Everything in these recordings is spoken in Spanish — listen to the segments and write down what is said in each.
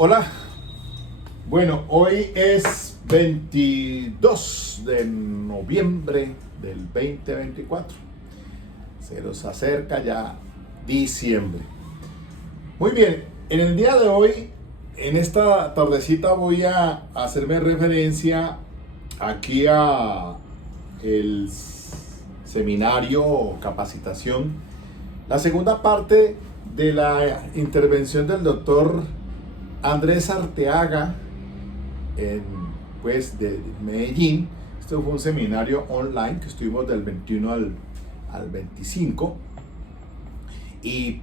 Hola, bueno, hoy es 22 de noviembre del 2024. Se nos acerca ya diciembre. Muy bien, en el día de hoy, en esta tardecita voy a hacerme referencia aquí a el seminario o capacitación, la segunda parte de la intervención del doctor Andrés Arteaga de Medellín. Esto fue un seminario online que estuvimos del 21 al 25 y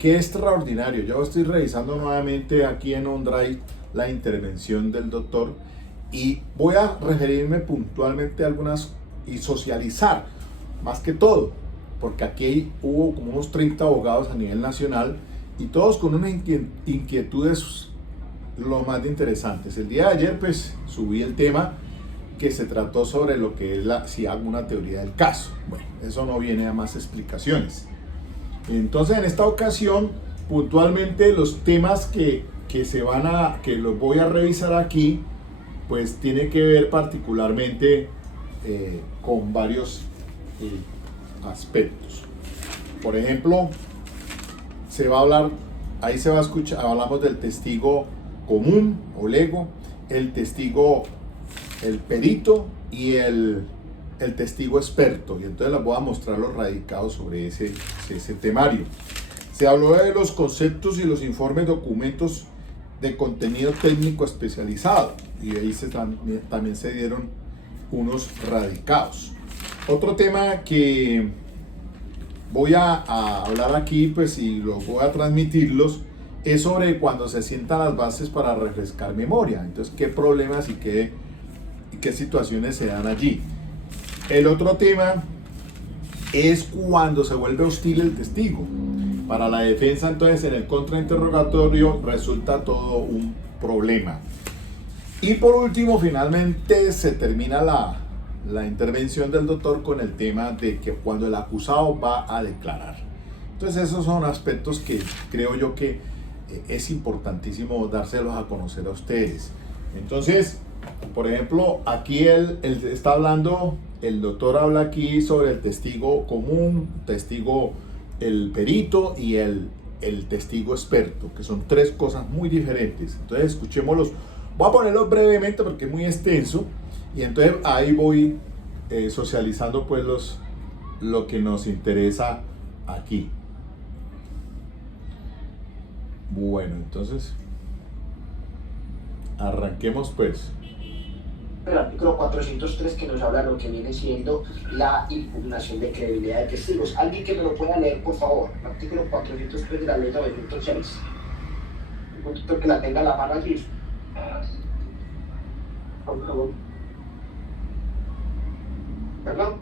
qué extraordinario. Yo estoy revisando nuevamente aquí en OneDrive la intervención del doctor y voy a referirme puntualmente a algunas y socializar más que todo, porque aquí hubo como unos 30 abogados a nivel nacional y todos con unas inquietudes lo más de interesantes. El día de ayer pues subí el tema que se trató sobre lo que es si hago una teoría del caso. Bueno, eso no viene a más explicaciones. Entonces en esta ocasión puntualmente los temas que los voy a revisar aquí pues tiene que ver particularmente con varios aspectos. Por ejemplo, se va a hablar, ahí se va a escuchar, hablamos del testigo común o lego, el testigo, el perito y el testigo experto, y entonces les voy a mostrar los radicados sobre ese temario. Se habló de los conceptos y los informes documentos de contenido técnico especializado, y ahí también se dieron unos radicados. Otro tema que voy a hablar aquí, pues, y los voy a transmitirlos, es sobre cuando se sientan las bases para refrescar memoria. Entonces, qué problemas y qué situaciones se dan allí. El otro tema es cuando se vuelve hostil el testigo. Para la defensa, entonces, en el contrainterrogatorio resulta todo un problema. Y por último, finalmente, se termina la intervención del doctor con el tema de que cuando el acusado va a declarar. Entonces esos son aspectos que creo yo que es importantísimo dárselos a conocer a ustedes. Entonces, por ejemplo, aquí él está hablando, el doctor habla aquí sobre el testigo común, el perito y el testigo experto, que son tres cosas muy diferentes. Entonces escuchémoslos. Voy a ponerlos brevemente porque es muy extenso. Y entonces ahí voy socializando pues lo que nos interesa aquí. Bueno, entonces arranquemos pues. El artículo 403 que nos habla de lo que viene siendo la impugnación de credibilidad de testigos. Alguien que me lo pueda leer, por favor. El artículo 403 de la ley 906. Un poquito que la tenga a la mano allí. Por favor. ¿Perdón?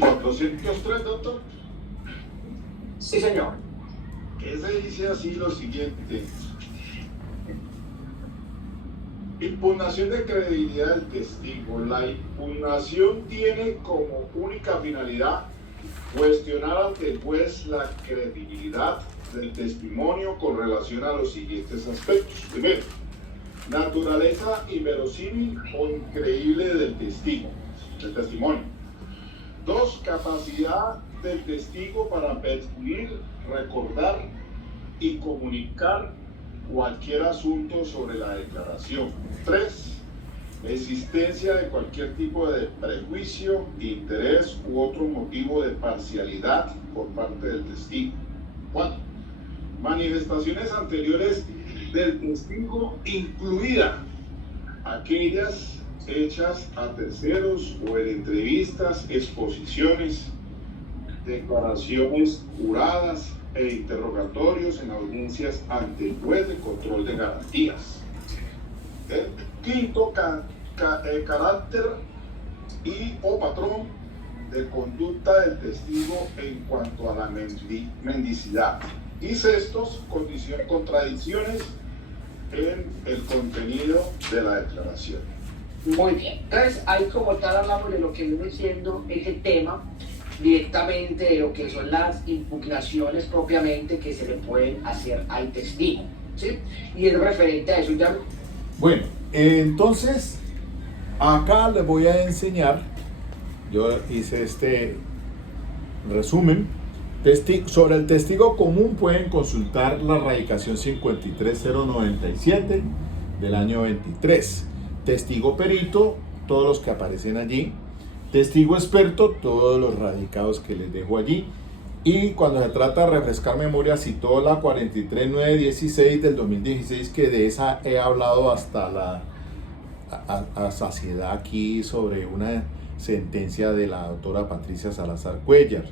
¿403, doctor? Sí, señor. Ese dice así lo siguiente. Impugnación de credibilidad del testigo. La impugnación tiene como única finalidad cuestionar ante el juez la credibilidad del testimonio con relación a los siguientes aspectos. Primero, naturaleza inverosímil o increíble del testimonio. Dos, capacidad del testigo para percibir, recordar y comunicar cualquier asunto sobre la declaración. Tres, existencia de cualquier tipo de prejuicio, interés u otro motivo de parcialidad por parte del testigo. Cuatro, manifestaciones anteriores del testigo, incluida aquellas hechas a terceros o en entrevistas, exposiciones, declaraciones juradas e interrogatorios en audiencias ante el juez de control de garantías. El quinto, carácter y o patrón de conducta del testigo en cuanto a la mendicidad. Y sextos, contradicciones en el contenido de la declaración. Muy bien. Entonces, ahí como tal hablamos de lo que viene siendo ese tema directamente de lo que son las impugnaciones propiamente que se le pueden hacer al testigo, ¿sí? Y es referente a eso. Ya... Bueno, entonces acá les voy a enseñar, yo hice este resumen. Sobre el testigo común pueden consultar la radicación 53097 del año 23. Testigo perito, todos los que aparecen allí. Testigo experto, todos los radicados que les dejo allí. Y cuando se trata de refrescar memoria, citó la 43916 del 2016, que de esa he hablado hasta a saciedad aquí sobre una sentencia de la doctora Patricia Salazar Cuéllar.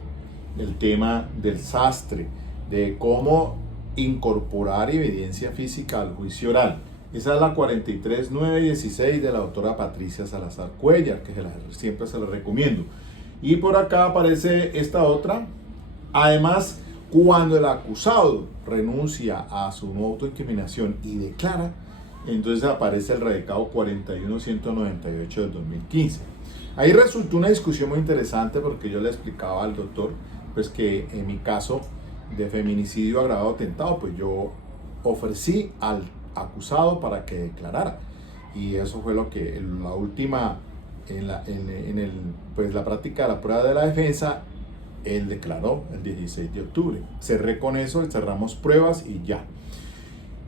El tema del sastre, de cómo incorporar evidencia física al juicio oral. Esa es la 43916 de la doctora Patricia Salazar Cuéllar, que siempre se la recomiendo. Y por acá aparece esta otra. Además, cuando el acusado renuncia a su no autoincriminación y declara, entonces aparece el radicado 41198 del 2015. Ahí resultó una discusión muy interesante porque yo le explicaba al doctor pues que en mi caso de feminicidio agravado atentado, pues yo ofrecí al acusado para que declarara, y eso fue lo que en la última, pues la práctica de la prueba de la defensa, él declaró el 16 de octubre. Cerré con eso, cerramos pruebas y ya.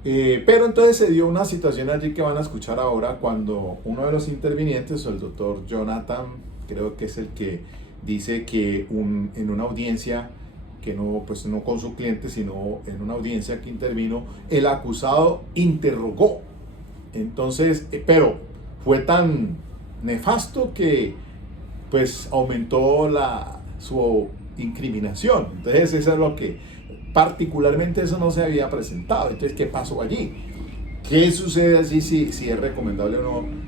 Pero entonces se dio una situación allí que van a escuchar ahora, cuando uno de los intervinientes, el doctor Jonathan, creo que es el que dice que en una audiencia, que no, pues no con su cliente, sino en una audiencia que intervino, el acusado interrogó. Entonces, pero fue tan nefasto que pues aumentó su incriminación. Entonces eso es lo que, particularmente eso no se había presentado. Entonces, ¿qué pasó allí? ¿Qué sucede allí si es recomendable o no?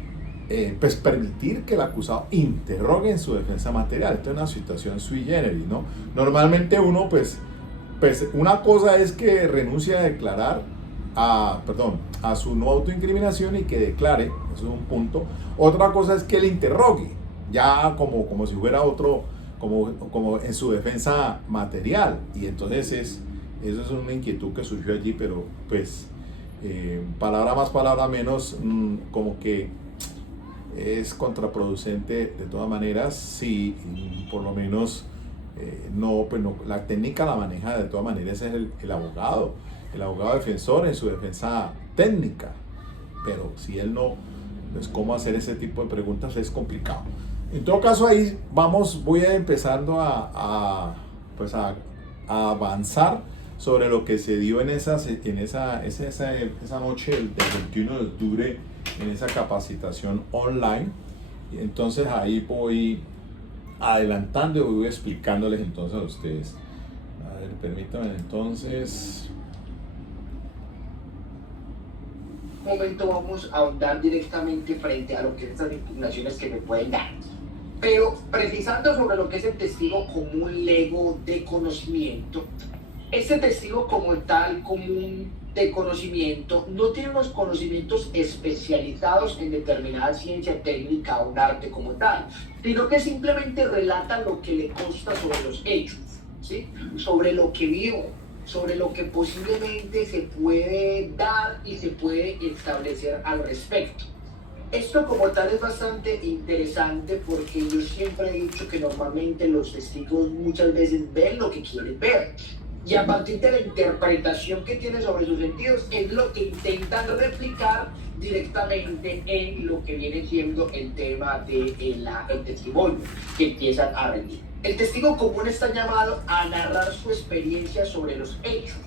Pues permitir que el acusado interrogue en su defensa material. Esto es una situación sui generis, ¿no? Normalmente uno, pues una cosa es que renuncie a declarar, a su no autoincriminación y que declare, eso es un punto. Otra cosa es que le interrogue, ya como si fuera otro, como en su defensa material. Y entonces eso es una inquietud que surgió allí, pero pues palabra más, palabra menos, como que es contraproducente de todas maneras, si por lo menos la técnica la maneja de todas maneras es el abogado defensor en su defensa técnica, pero si él no, pues cómo hacer ese tipo de preguntas es complicado. En todo caso, ahí voy a empezando a avanzar sobre lo que se dio en esa noche del 21 de octubre, en esa capacitación online. Y entonces ahí voy adelantando y voy explicándoles entonces a ustedes. A ver, permítanme entonces. Un momento vamos a ahondar directamente frente a lo que son estas impugnaciones que me pueden dar. Pero precisando sobre lo que es el testigo común lego de conocimiento, este testigo como tal común de conocimiento no tiene unos conocimientos especializados en determinada ciencia técnica o un arte como tal, sino que simplemente relata lo que le consta sobre los hechos, ¿sí? Sobre lo que vio, sobre lo que posiblemente se puede dar y se puede establecer al respecto. Esto como tal es bastante interesante porque yo siempre he dicho que normalmente los testigos muchas veces ven lo que quieren ver. Y a partir de la interpretación que tiene sobre sus sentidos es lo que intentan replicar directamente en lo que viene siendo el tema del testimonio que empiezan a rendir. El testigo común está llamado a narrar su experiencia sobre los hechos.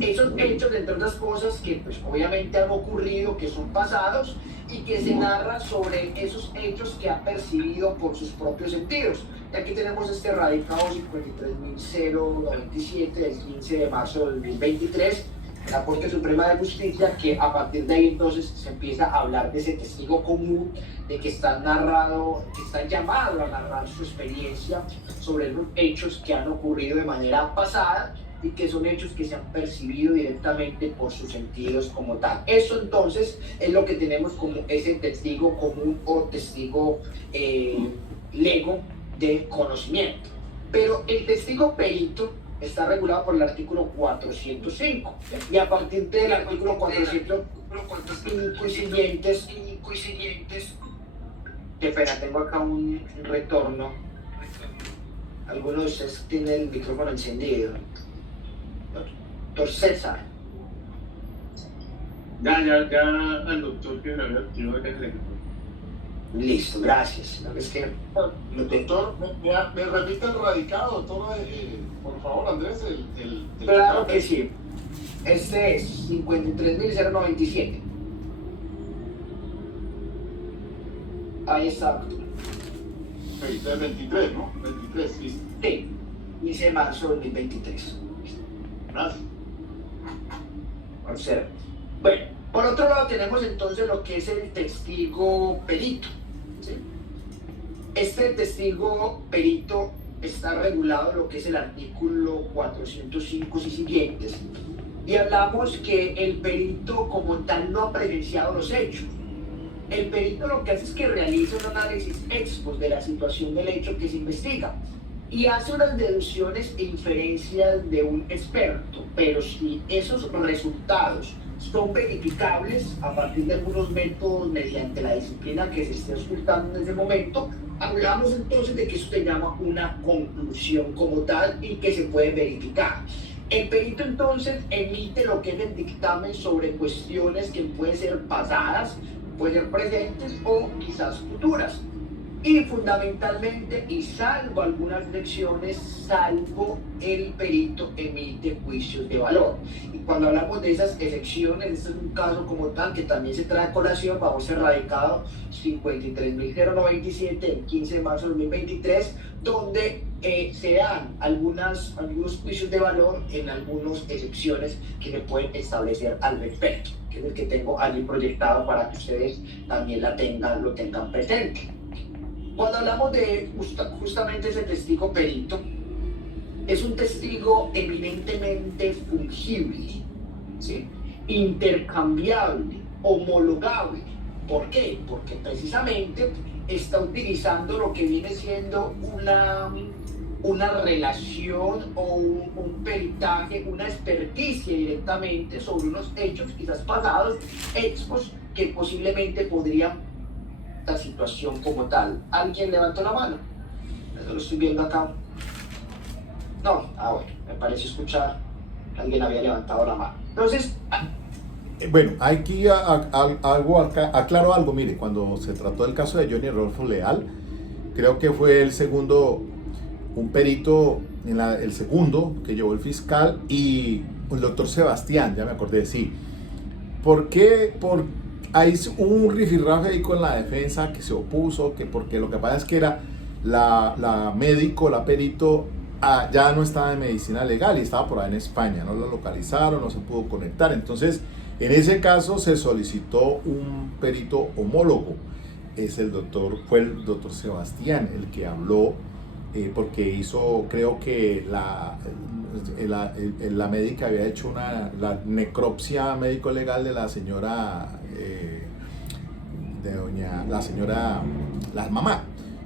Esos hechos, entre otras cosas, que pues obviamente han ocurrido, que son pasados, y que se narra sobre esos hechos que ha percibido por sus propios sentidos. Y aquí tenemos este radicado 53.097 del 15 de marzo de 2023, la Corte Suprema de Justicia, que a partir de ahí entonces se empieza a hablar de ese testigo común, de que está llamado a narrar su experiencia sobre los hechos que han ocurrido de manera pasada y que son hechos que se han percibido directamente por sus sentidos como tal. Eso entonces es lo que tenemos como ese testigo común o testigo lego de conocimiento. Pero el testigo perito está regulado por el artículo 405 y a partir del artículo 405 y siguientes, qué pena, tengo acá un retorno. Algunos de ustedes tienen el micrófono encendido. Doctor César. Ya al doctor que me había activado acá en el equipo. Listo, gracias. No, es que Doctor, ¿me repite el radicado, doctor? Por favor, Andrés, el claro que sí. Este es 53.097. Ahí está. del 23, ¿no? 23, sí. Sí, 15 de marzo de 2023. Gracias. Observe. Bueno, por otro lado tenemos entonces lo que es el testigo perito. ¿Sí? Este testigo perito está regulado en lo que es el artículo 405 y siguientes. Y hablamos que el perito como tal no ha presenciado los hechos. El perito lo que hace es que realiza un análisis ex post de la situación del hecho que se investiga y hace unas deducciones e inferencias de un experto, pero si esos resultados son verificables a partir de algunos métodos mediante la disciplina que se esté ocultando en ese momento, hablamos entonces de que eso se llama una conclusión como tal y que se puede verificar. El perito entonces emite lo que es el dictamen sobre cuestiones que pueden ser pasadas, pueden ser presentes o quizás futuras. Y fundamentalmente, y salvo algunas lecciones, salvo el perito emite juicios de valor. Y cuando hablamos de esas excepciones, este es un caso como tal que también se trae a colación, vamos a radicado 53.097 el 15 de marzo de 2023, donde se dan algunos juicios de valor en algunas excepciones que se pueden establecer al respecto, que es el que tengo allí proyectado para que ustedes también lo tengan presente. Cuando hablamos de justamente ese testigo perito, es un testigo eminentemente fungible, ¿sí? Intercambiable, homologable. ¿Por qué? Porque precisamente está utilizando lo que viene siendo una relación o un peritaje, una experticia directamente sobre unos hechos quizás pasados, expos que posiblemente podrían la situación como tal. ¿Alguien levantó la mano? Eso lo estoy viendo acá. No, bueno, me parece escuchar que alguien había levantado la mano. Entonces, bueno, aquí aclaro algo, mire, cuando se trató del caso de Johnny Rodolfo Leal, creo que fue el segundo, un perito, el segundo que llevó el fiscal y el doctor Sebastián, ya me acordé, sí. ¿Por qué? Hay un rifirrafe ahí con la defensa que se opuso, que porque lo que pasa es que era la médico, la perito, ya no estaba en medicina legal y estaba por ahí en España, no lo localizaron, no se pudo conectar. Entonces, en ese caso se solicitó un perito homólogo. Fue el doctor Sebastián el que habló, porque hizo, creo que la médica había hecho la necropsia médico-legal de la señora, la mamá.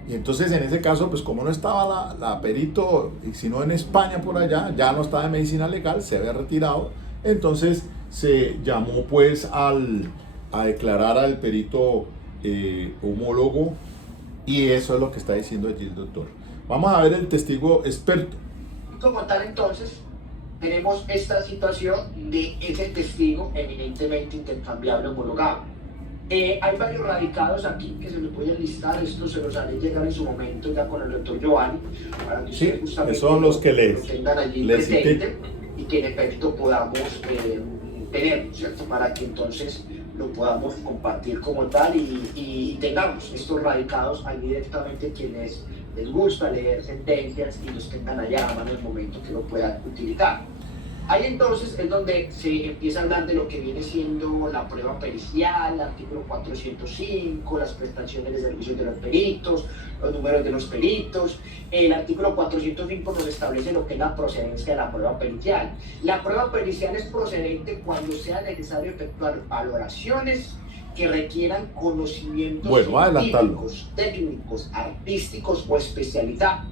Y entonces en ese caso, pues como no estaba la perito, sino en España por allá, ya no estaba en medicina legal, se había retirado, entonces se llamó pues a declarar al perito homólogo, y eso es lo que está diciendo allí el doctor. Vamos a ver el testigo experto. Como tal, entonces, tenemos esta situación de ese testigo eminentemente intercambiable homologable. Hay varios radicados aquí que se los voy a listar, esto se los haré llegar en su momento ya con el doctor Giovanni, para que ustedes justamente son los que lo tengan allí presente y que en efecto podamos tener, ¿cierto? Para que entonces lo podamos compartir como tal y tengamos estos radicados ahí directamente quienes les gusta leer sentencias y los tengan allá a mano en el momento que lo puedan utilizar. Ahí entonces es donde se empieza a hablar de lo que viene siendo la prueba pericial, el artículo 405, las prestaciones de servicios de los peritos, los números de los peritos. El artículo 405 nos establece lo que es la procedencia de la prueba pericial. La prueba pericial es procedente cuando sea necesario efectuar valoraciones que requieran conocimientos científicos, técnicos, artísticos o especialidad.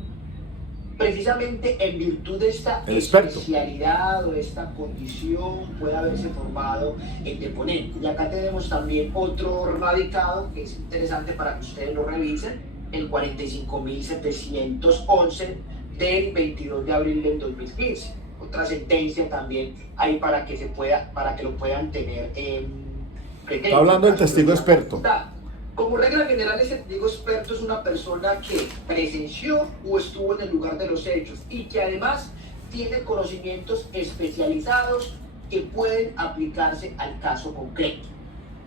precisamente en virtud de esta El experto. especialidad o esta condición puede haberse formado el deponente. Y acá tenemos también otro radicado que es interesante para que ustedes lo revisen, el 45.711 del 22 de abril del 2015. Otra sentencia también ahí para que lo puedan tener presente. Está hablando del testigo experto. Como regla general, ese testigo experto es una persona que presenció o estuvo en el lugar de los hechos y que además tiene conocimientos especializados que pueden aplicarse al caso concreto.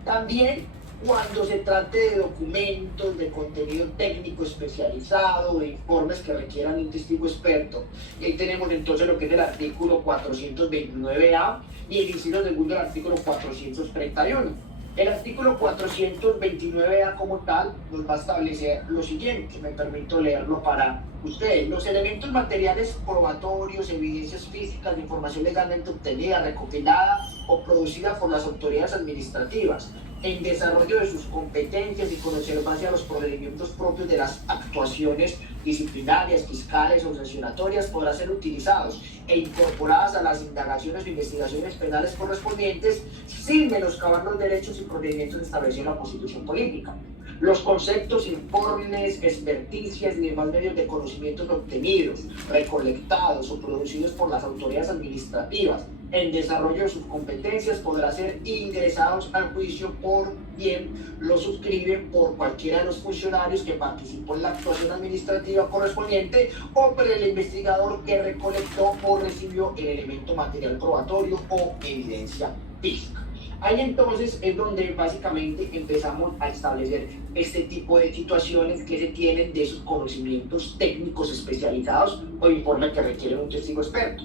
También cuando se trate de documentos, de contenido técnico especializado, de informes que requieran un testigo experto. Y ahí tenemos entonces lo que es el artículo 429A y el inciso segundo del artículo 431. El artículo 429A como tal nos va a establecer lo siguiente, me permito leerlo para ustedes. Los elementos materiales probatorios, evidencias físicas de información legalmente obtenida, recopilada o producida por las autoridades administrativas en desarrollo de sus competencias y con observancia a los procedimientos propios de las actuaciones disciplinarias, fiscales o sancionatorias podrán ser utilizados e incorporadas a las indagaciones o investigaciones penales correspondientes sin menoscabar los derechos y procedimientos establecidos en la Constitución Política. Los conceptos, informes, experticias y demás medios de conocimientos obtenidos, recolectados o producidos por las autoridades administrativas en desarrollo de sus competencias podrán ser ingresados al juicio por quien lo suscribe por cualquiera de los funcionarios que participó en la actuación administrativa correspondiente o por el investigador que recolectó o recibió el elemento material probatorio o evidencia física. Ahí entonces es donde básicamente empezamos a establecer este tipo de situaciones que se tienen de sus conocimientos técnicos especializados o informes que requieren un testigo experto.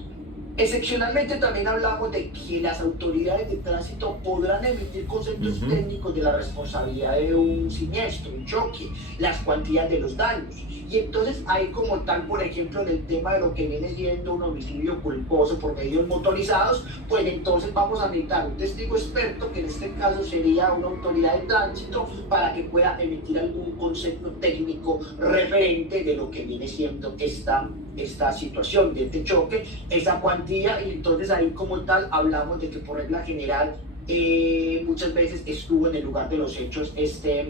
Excepcionalmente también hablamos de que las autoridades de tránsito podrán emitir conceptos técnicos de la responsabilidad de un siniestro, un choque, las cuantías de los daños. Y entonces ahí como tal, por ejemplo, en el tema de lo que viene siendo un homicidio culposo por medios motorizados, pues entonces vamos a necesitar un testigo experto, que en este caso sería una autoridad de tránsito, para que pueda emitir algún concepto técnico referente de lo que viene siendo esta situación de este choque, esa cuantía, y entonces ahí como tal hablamos de que por regla general muchas veces estuvo en el lugar de los hechos ese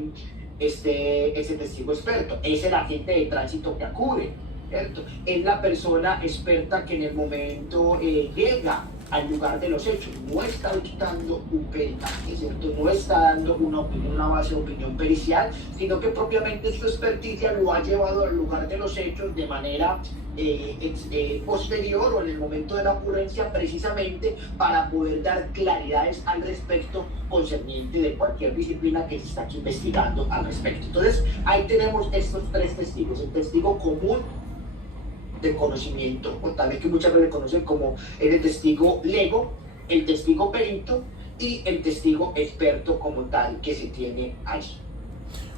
testigo experto, es el agente de tránsito que acude, ¿cierto? Es la persona experta que en el momento llega al lugar de los hechos, no está dictando un peritaje, ¿cierto? No está dando una base de opinión pericial, sino que propiamente su experticia lo ha llevado al lugar de los hechos de manera posterior o en el momento de la ocurrencia, precisamente para poder dar claridades al respecto concerniente de cualquier disciplina que se está aquí investigando al respecto. Entonces ahí tenemos estos tres testigos: el testigo común de conocimiento, o tal vez que muchas veces conocen como el testigo lego, el testigo perito y el testigo experto como tal que se tiene allí.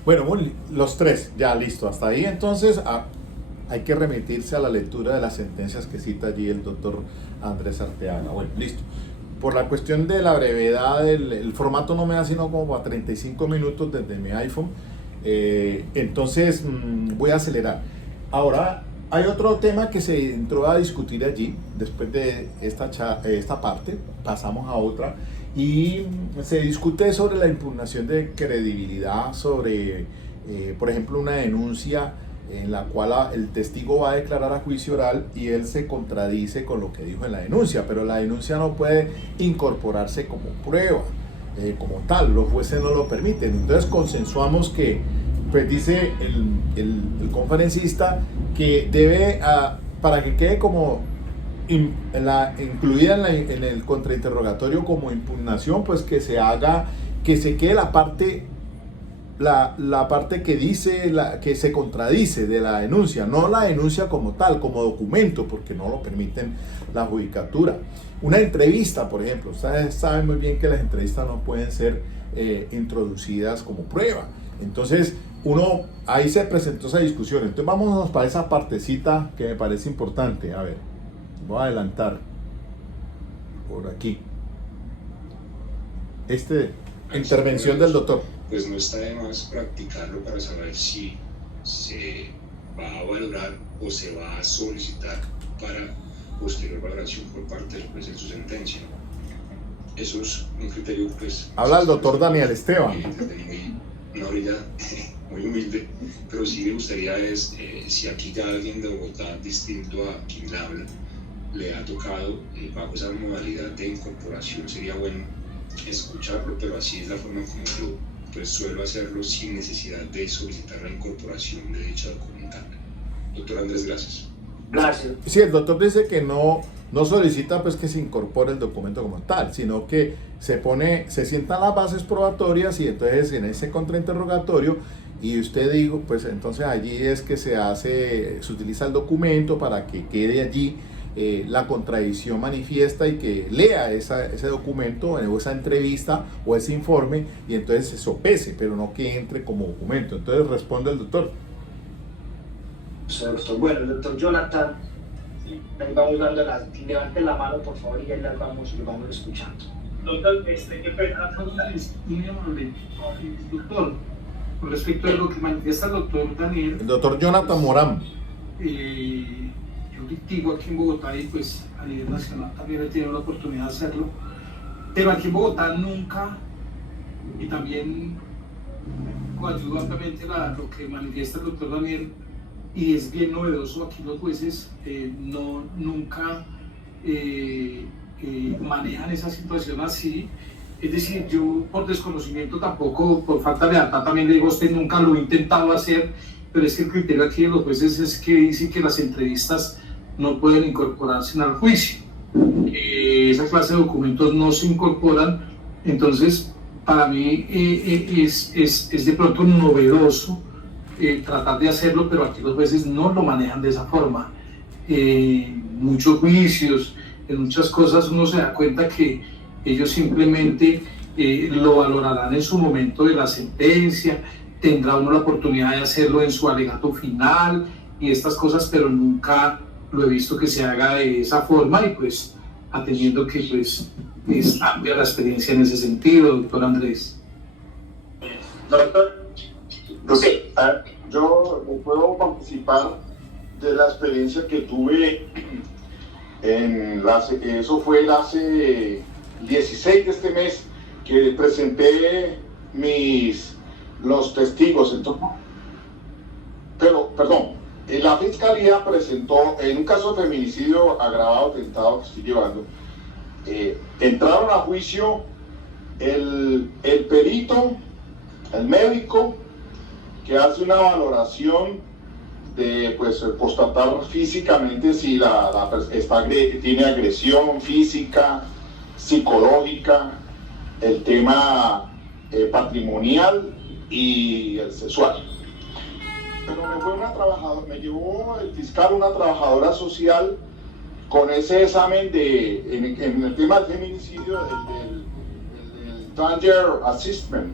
Bueno, los tres, ya listo, hasta ahí entonces hay que remitirse a la lectura de las sentencias que cita allí el doctor Andrés Arteaga. Bueno, listo. Por la cuestión de la brevedad, el formato no me da sino como a 35 minutos desde mi iPhone, entonces voy a acelerar. Ahora, hay otro tema que se entró a discutir allí, después de esta parte, pasamos a otra, y se discute sobre la impugnación de credibilidad, sobre, por ejemplo, una denuncia en la cual el testigo va a declarar a juicio oral y él se contradice con lo que dijo en la denuncia, pero la denuncia no puede incorporarse como prueba, como tal, los jueces no lo permiten. Entonces consensuamos que, pues dice el conferencista, que debe, para que quede como incluida en el contrainterrogatorio como impugnación, pues que se quede la parte que dice, que se contradice de la denuncia, no la denuncia como tal, como documento, porque no lo permiten la judicatura. Una entrevista, por ejemplo, ustedes saben muy bien que las entrevistas no pueden ser introducidas como prueba. Entonces, ahí se presentó esa discusión. Entonces, vámonos para esa partecita que me parece importante. A ver, voy a adelantar por aquí. Intervención del doctor. Pues no está de más practicarlo para saber si se va a valorar o se va a solicitar para posterior valoración por parte del juez en su sentencia. Eso es un criterio, pues... Habla el doctor Daniel Esteban. Una orilla muy humilde, pero sí me gustaría si aquí ya alguien de Bogotá, distinto a quien habla, le ha tocado bajo esa modalidad de incorporación, sería bueno escucharlo, pero así es la forma como yo pues suelo hacerlo sin necesidad de solicitar la incorporación de dicha documental. Doctor Andrés, gracias. Gracias. Sí, el doctor dice que no solicita pues que se incorpore el documento como tal, sino que se sientan las bases probatorias y entonces en ese contrainterrogatorio y usted dijo, pues entonces allí es que se utiliza el documento para que quede allí la contradicción manifiesta y que lea ese documento o esa entrevista o ese informe y entonces se sopese, pero no que entre como documento. Entonces responde el doctor. Bueno, el doctor Jonathan, ahí vamos dando levanten la mano por favor y ahí lo vamos escuchando. Doctor, qué pena la pregunta es muy amable. Doctor, con respecto a lo que manifiesta el doctor Daniel. El doctor Jonathan Morán. Yo litigo aquí en Bogotá y pues a nivel nacional también he tenido la oportunidad de hacerlo. Pero aquí en Bogotá nunca, y también coadyuva ampliamente lo que manifiesta el doctor Daniel, y es bien novedoso, aquí los jueces nunca manejan esa situación así. Es decir, yo por desconocimiento tampoco, por falta de lealtad también le digo a usted, nunca lo he intentado hacer, pero es que el criterio aquí de los jueces es que dicen que las entrevistas no pueden incorporarse al juicio. Esa clase de documentos no se incorporan, entonces para mí es de pronto novedoso tratar de hacerlo, pero aquí los jueces no lo manejan de esa forma. Muchos juicios, en muchas cosas uno se da cuenta que ellos simplemente lo valorarán en su momento de la sentencia, tendrá uno la oportunidad de hacerlo en su alegato final y estas cosas, pero nunca lo he visto que se haga de esa forma y pues atendiendo que pues es amplia la experiencia en ese sentido, doctor Andrés. Doctor, yo puedo participar de la experiencia que tuve eso fue el hace 16 de este mes que presenté los testigos. Entonces, la fiscalía presentó en un caso de feminicidio agravado tentado que estoy llevando, entraron a juicio el perito, el médico que hace una valoración de constatar físicamente si tiene agresión física, psicológica, el tema patrimonial y el sexual. Pero me llevó el fiscal una trabajadora social con ese examen en el tema del feminicidio, el Danger Assessment,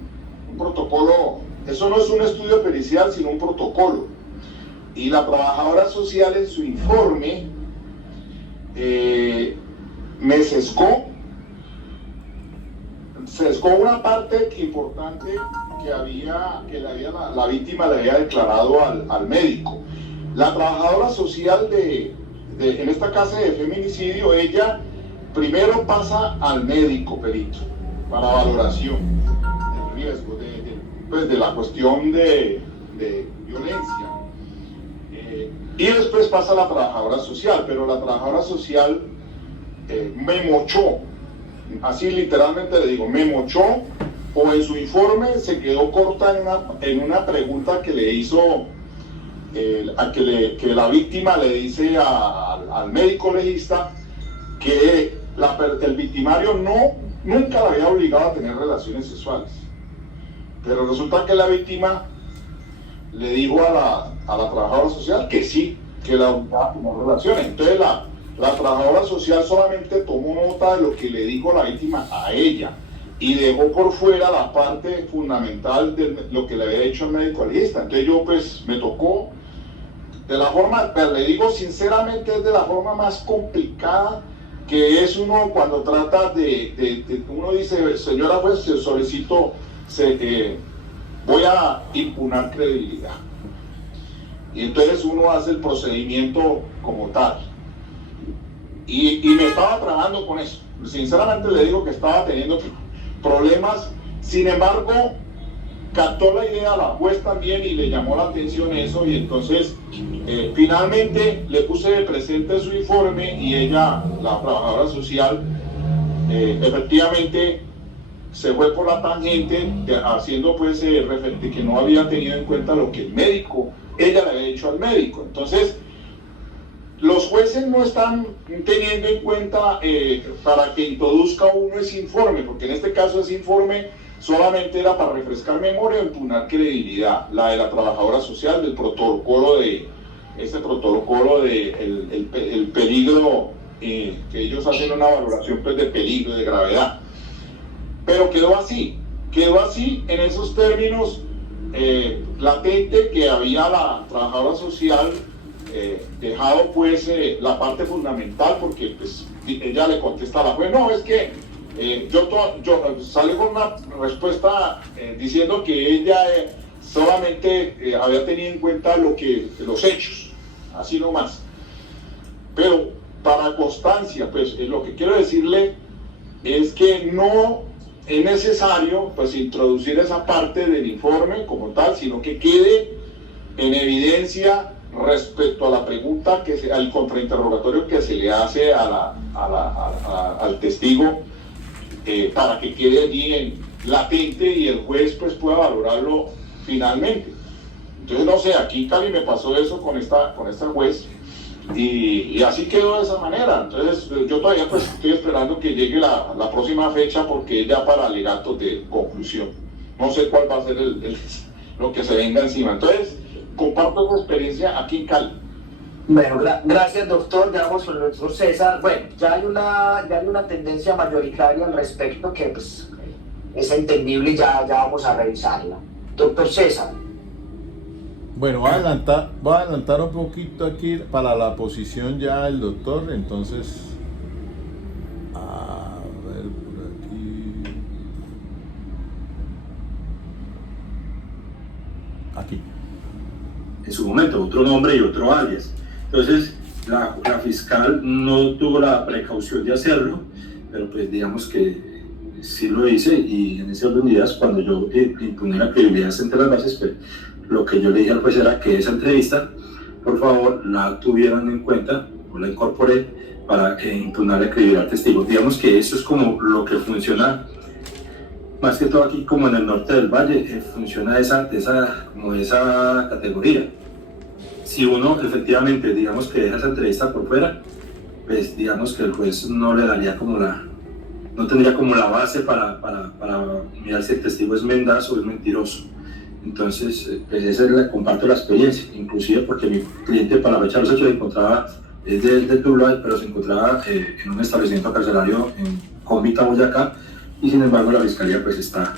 un protocolo. Eso no es un estudio pericial, sino un protocolo. Y la trabajadora social en su informe me sesgó una parte importante que la víctima le había declarado al médico. La trabajadora social en esta casa de feminicidio, ella primero pasa al médico perito para valoración del riesgo de la cuestión de violencia. Y después pasa a la trabajadora social, pero la trabajadora social me mochó, así literalmente le digo, me mochó, o en su informe se quedó corta en una pregunta que le hizo, que la víctima le dice al médico legista que el victimario nunca la había obligado a tener relaciones sexuales. Pero resulta que la víctima le dijo a la trabajadora social que sí, que la obligaba a tener relaciones. Entonces la trabajadora social solamente tomó nota de lo que le dijo la víctima a ella y dejó por fuera la parte fundamental de lo que le había dicho el médico legista. Entonces yo me tocó de la forma, pero le digo sinceramente, es de la forma más complicada que es uno cuando trata uno dice, señora juez, solicito, voy a impugnar credibilidad. y entonces uno hace el procedimiento como tal. Y me estaba trabajando con eso. Sinceramente le digo que estaba teniendo problemas. Sin embargo, captó la idea a la juez también y le llamó la atención eso, y entonces finalmente le puse de presente su informe, y ella, la trabajadora social, efectivamente se fue por la tangente haciendo pues referente que no había tenido en cuenta lo que ella le había dicho al médico. Entonces los jueces no están teniendo en cuenta para que introduzca uno ese informe, porque en este caso ese informe solamente era para refrescar memoria o impugnar credibilidad, la de la trabajadora social, del protocolo de el peligro, que ellos hacen una valoración pues de peligro, de gravedad. Pero quedó así en esos términos latente, que había la trabajadora social dejado pues la parte fundamental, porque pues ella le contesta a la juez, no, es que yo salí con una respuesta diciendo que ella solamente había tenido en cuenta los hechos, así nomás. Pero para constancia, pues lo que quiero decirle es que no es necesario pues introducir esa parte del informe como tal, sino que quede en evidencia respecto a la pregunta, al contrainterrogatorio que se le hace al testigo, para que quede allí latente y el juez pues pueda valorarlo finalmente. Entonces no sé, aquí Cali me pasó eso con esta juez, y así quedó de esa manera. Entonces yo todavía pues estoy esperando que llegue la próxima fecha, porque es ya para alegatos de conclusión. No sé cuál va a ser lo que se venga encima. Entonces comparto esa experiencia aquí en Cali. Bueno, gracias, doctor. Ya vamos con el doctor César. Bueno, ya hay una tendencia mayoritaria al respecto que pues, es entendible, y ya vamos a revisarla. Doctor César. Bueno, voy a adelantar un poquito aquí para la posición ya del doctor. Entonces, a ver por aquí. En su momento, otro nombre y otro alias. Entonces, la fiscal no tuvo la precaución de hacerlo, pero pues digamos que sí lo hice, y en ese orden de ideas, cuando yo impugné la credibilidad entre las bases, pues lo que yo le dije al juez era que esa entrevista, por favor, la tuvieran en cuenta, o la incorporé, para impugnar la credibilidad al testigo. Digamos que eso es como lo que funciona, más que todo aquí como en el norte del valle, funciona esa categoría. Si uno efectivamente, digamos que deja esa entrevista por fuera, pues digamos que el juez no le daría no tendría como la base para mirar si el testigo es mendaz o es mentiroso. Entonces, pues comparto la experiencia, inclusive porque mi cliente, para la fecha de los hechos, se encontraba, es de Tuluá, pero se encontraba en un establecimiento carcelario en Cómbita, Boyacá, y sin embargo la fiscalía pues está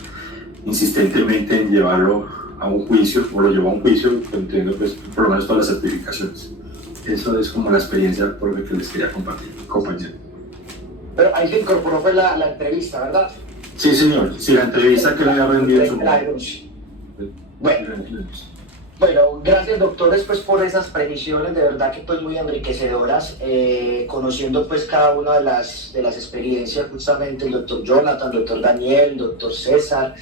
insistentemente en llevarlo a un juicio, o lo llevó a un juicio, entiendo pues por lo menos todas las certificaciones. Eso es como la experiencia por la que les quería compartir, compañero. Pero ahí se incorporó fue la entrevista, ¿verdad? Sí, señor, sí, la entrevista que le había rendido en su momento. Bueno, gracias, doctores, pues por esas previsiones, de verdad que pues muy enriquecedoras, conociendo pues cada una de las experiencias, justamente el doctor Jonathan, el doctor Daniel, el doctor César,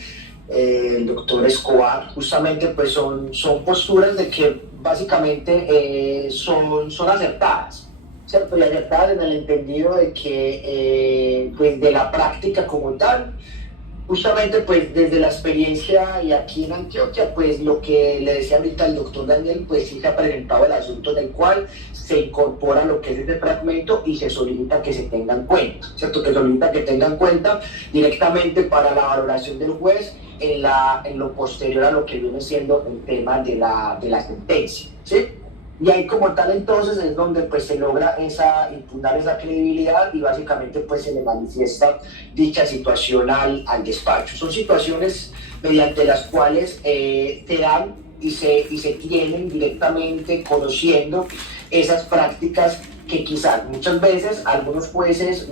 el doctor Escobar, justamente pues son posturas de que básicamente son acertadas, ¿cierto? Y acertadas en el entendido de que pues de la práctica como tal, justamente pues desde la experiencia y aquí en Antioquia, pues lo que le decía ahorita el doctor Daniel, pues sí se ha presentado el asunto en el cual se incorpora lo que es este fragmento y se solicita que se tenga en cuenta, ¿cierto? Que solicita que tenga en cuenta directamente para la valoración del juez en lo posterior a lo que viene siendo el tema de la sentencia, ¿sí? Y ahí como tal entonces es donde pues se logra impugnar esa credibilidad y básicamente pues se le manifiesta dicha situación al despacho. Son situaciones mediante las cuales se dan y se tienen directamente conociendo esas prácticas que quizás muchas veces algunos jueces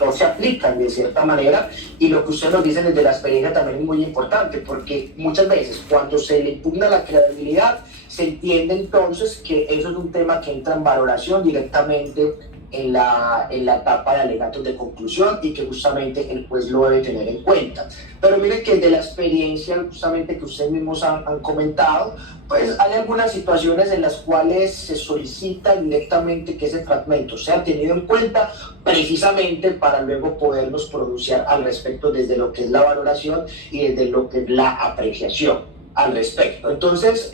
no se aplican de cierta manera, y lo que ustedes nos dicen desde la experiencia también es muy importante, porque muchas veces cuando se le impugna la credibilidad se entiende entonces que eso es un tema que entra en valoración directamente en la etapa de alegatos de conclusión y que justamente el juez lo debe tener en cuenta. Pero miren que de la experiencia justamente que ustedes mismos han comentado, pues hay algunas situaciones en las cuales se solicita directamente que ese fragmento sea tenido en cuenta precisamente para luego podernos pronunciar al respecto desde lo que es la valoración y desde lo que es la apreciación al respecto. Entonces,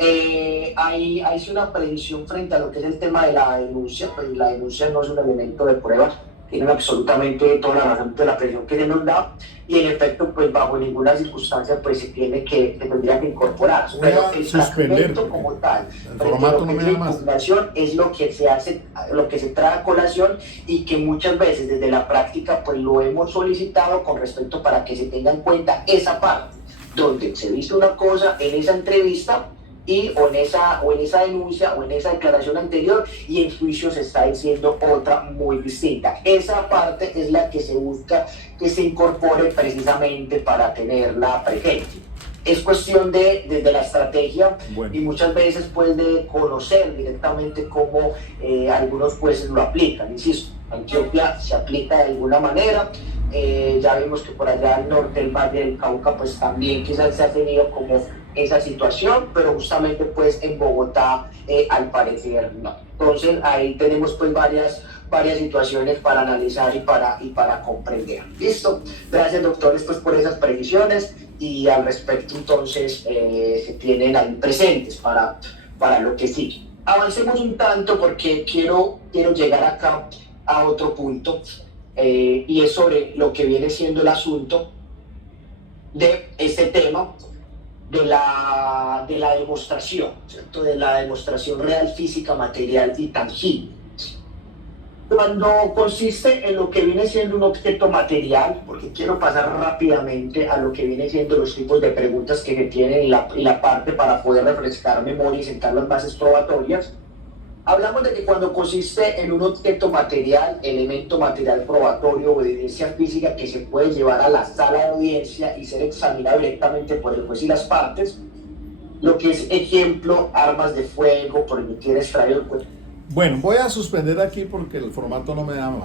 hay una previsión frente a lo que es el tema de la denuncia, pues la denuncia no es un elemento de prueba, tienen absolutamente toda la razón de la presión que se nos da, y en efecto, pues bajo ninguna circunstancia pues se tendría que incorporar. Voy a pero el suspender, fragmento como tal, el formato no me da más. Es lo que se hace, lo que se trae a colación y que muchas veces desde la práctica pues lo hemos solicitado con respecto para que se tenga en cuenta esa parte donde se dice una cosa en esa entrevista o en esa denuncia o en esa declaración anterior y en juicio se está diciendo otra muy distinta. Esa parte es la que se busca que se incorpore precisamente para tenerla presente. Es cuestión de la estrategia, bueno, y muchas veces pues de conocer directamente cómo algunos jueces lo aplican. Insisto, Antioquia se aplica de alguna manera. Ya vimos que por allá al norte del Valle del Cauca pues también quizás se ha tenido como esa situación, pero justamente pues en Bogotá al parecer no. Entonces ahí tenemos pues varias situaciones para analizar y para comprender. Listo, gracias doctores pues por esas precisiones, y al respecto entonces se tienen ahí presentes para lo que sigue. Avancemos un tanto porque quiero llegar acá a otro punto. Y es sobre lo que viene siendo el asunto de este tema de la demostración, ¿cierto? De la demostración real, física, material y tangible. Cuando consiste en lo que viene siendo un objeto material, porque quiero pasar rápidamente a lo que viene siendo los tipos de preguntas que se tienen y la parte para poder refrescar memoria y sentar las bases probatorias. Hablamos de que cuando consiste en un objeto material, elemento material probatorio o evidencia física que se puede llevar a la sala de audiencia y ser examinado directamente por el juez y las partes, lo que es ejemplo, armas de fuego, permitir extraer el cuerpo. Bueno, voy a suspender aquí porque el formato no me da más.